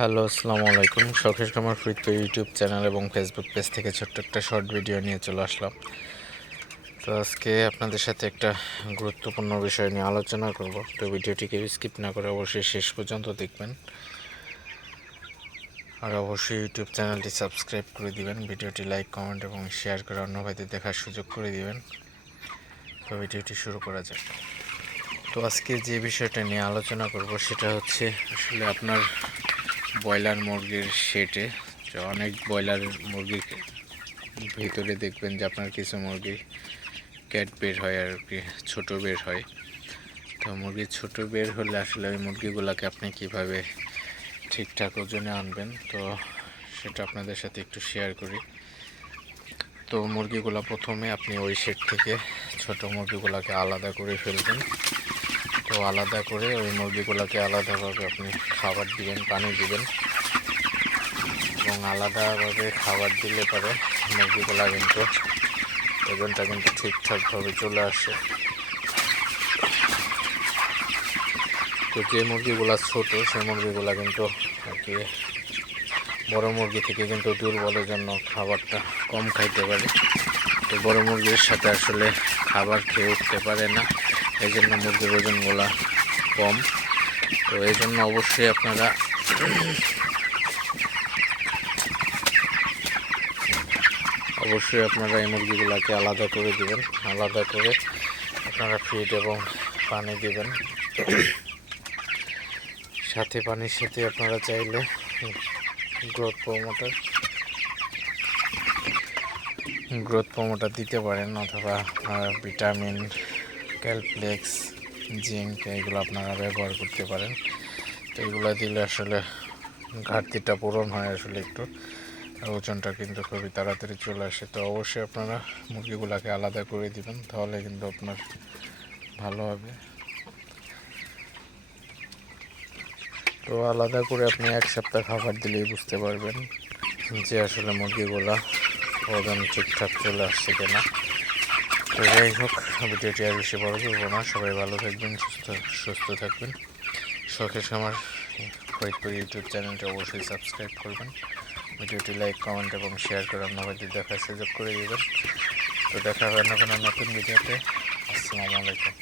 Hello, আসসালামু আলাইকুম। শখের খামার ফ্রিতে ইউটিউব চ্যানেল এবং ফেসবুক পেজ থেকে ছোট্ট একটা শর্ট ভিডিও নিয়ে চলে আসলাম। তো আজকে আপনাদের সাথে একটা গুরুত্বপূর্ণ বিষয় নিয়ে আলোচনা করব। তো ভিডিওটিকে স্কিপ না করে অবশ্যই শেষ পর্যন্ত দেখবেন। আর অবশ্যই ইউটিউব চ্যানেলটি সাবস্ক্রাইব করে দিবেন, ভিডিওটি লাইক, কমেন্ট এবং শেয়ার করে অন্য ভাইদের দেখার সুযোগ করে দিবেন। তো ভিডিওটি শুরু করা যাক। তো আজকে যে বিষয়টা নিয়ে আলোচনা করব সেটা হচ্ছে, আসলে আপনার ব্রয়লার মুরগির শেটে। অনেক ব্রয়লার মুরগির ভিতরে দেখবেন যে আপনার কিছু মুরগি ক্যাট বের হয় আর কি, ছোটো বের হয়। তো মুরগি ছোট বের হলে আসলে ওই মুরগিগুলোকে আপনি কীভাবে ঠিকঠাক ওজনে আনবেন, তো সেটা আপনাদের সাথে একটু শেয়ার করি। তো মুরগিগুলো প্রথমে আপনি ওই শেড থেকে ছোট মুরগিগুলোকে আলাদা করে ফেলবেন। তো আলাদা করে ওই মুরগিগুলোকে আলাদাভাবে আপনি খাবার দিবেন, পানি দিবেন। এবং আলাদাভাবে খাবার দিলে পরে মুরগিগুলো কিন্তু ওজনটা কিন্তু ঠিকঠাকভাবে চলে আসে। তো যে মুরগিগুলো ছোট, সেই মুরগিগুলো কিন্তু আর কি বড় মুরগি থেকে কিন্তু দুর্বলের জন্য খাবারটা কম খাইতে পারে। তো বড় মুরগির সাথে আসলে খাবার খেয়ে উঠতে পারে না। এই জন্য মুরগির ওজনগুলো কম। তো এই জন্য অবশ্যই আপনারা অবশ্যই আপনারা এই মুরগিগুলোকে আলাদা করে দিবেন। আলাদা করে আপনারা ফিড এবং পানি দিবেন। সাথে পানির সাথে আপনারা চাইলে গ্রোথ প্রমোটার গ্রোথ প্রমোটার দিতে পারেন অথবা ভিটামিন ক্যালপ্লেক্স জিঙ্ক এগুলো আপনারা ব্যবহার করতে পারেন। তো এগুলো দিলে আসলে ঘাটতিটা পূরণ হয় আসলে একটু। ওজনটা কিন্তু খুবই তাড়াতাড়ি চলে আসে। তো অবশ্যই আপনারা মুরগিগুলোকে আলাদা করে দিবেন, তাহলে কিন্তু আপনার ভালো হবে। তো আলাদা করে আপনি এক সপ্তাহ খাবার দিলেই বুঝতে পারবেন যে আসলে মুরগিগুলা ওজন ঠিকঠাক চলে আসছে কিনা। তো যাই হোক, ভিডিওটি আর বেশি বড় করব না। সবাই ভালো থাকবেন, সুস্থ সুস্থ থাকবেন। শখের আমার ফরিদপুর ইউটিউব চ্যানেলটি অবশ্যই সাবস্ক্রাইব করবেন। ভিডিওটি লাইক, কমেন্ট এবং শেয়ার করে অন্যবাদের দেখার সুযোগ করে দেবেন। তো দেখা হবে না কোনো নতুন ভিডিওতে। আসসালামু আলাইকুম।